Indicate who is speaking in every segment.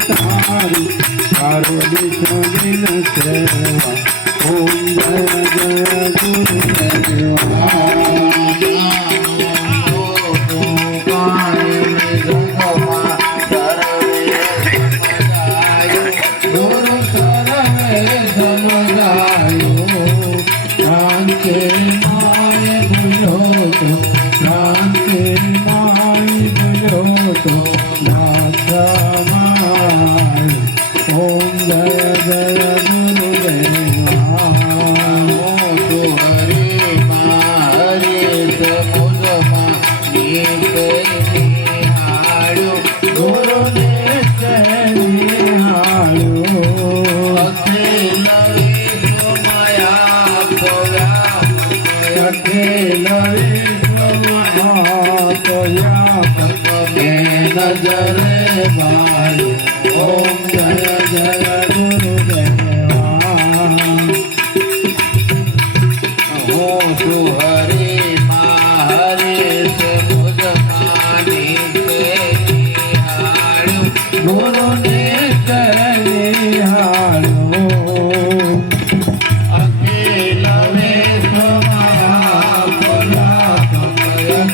Speaker 1: તારું તારો વિશ્વ દિન સેવા ઓમ જય જય ગુરુ દેવા સમજાયો શાંતિ માય ભૂલો તો શાંતિ માય ભૂલો તો નાથમાય નજરે બાળો ઓમ જય જય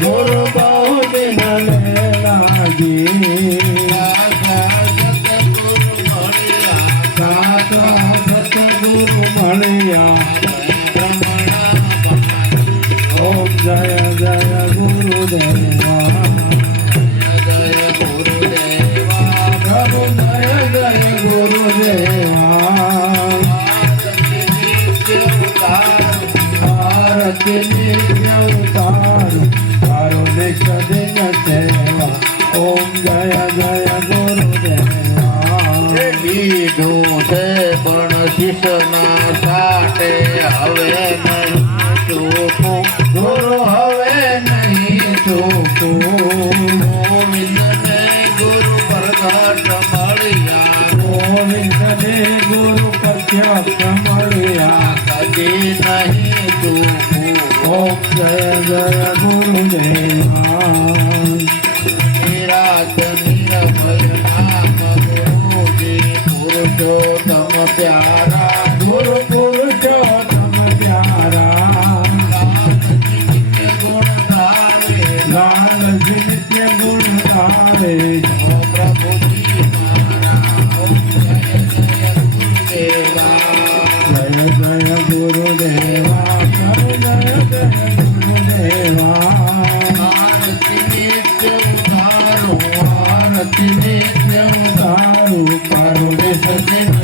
Speaker 1: ગુરુ બહુ દિન લાગી સાત સતગુરુ મળ્યા નિત્ય ઉતાર તારો દેશ દિન સેવા ઓમ જય જય ગુરુદેવા
Speaker 2: લીધું છે પણ શિષ્યના સાટે હવે નહીં
Speaker 1: ગુરુ હવે નહીં ચૂકું
Speaker 2: ગોવિંદને ગુરુ પ્રગટ મળ્યા
Speaker 1: ગોવિંદને ગુરુ પ્રત્યક્ષ મળ્યા.
Speaker 2: કદી નહીં
Speaker 1: જય જય ગુરુદેવા
Speaker 2: નિરાત નિરભય નામ ગુરુજી પુરુષોત્તમ પ્યારા
Speaker 1: ગુરુ પુરુષોત્તમ પ્યારા
Speaker 2: ગુણ ગાવે
Speaker 1: લાલ નિત્ય ગુણ ગાવે સદિન દેવા ઓમ જય જય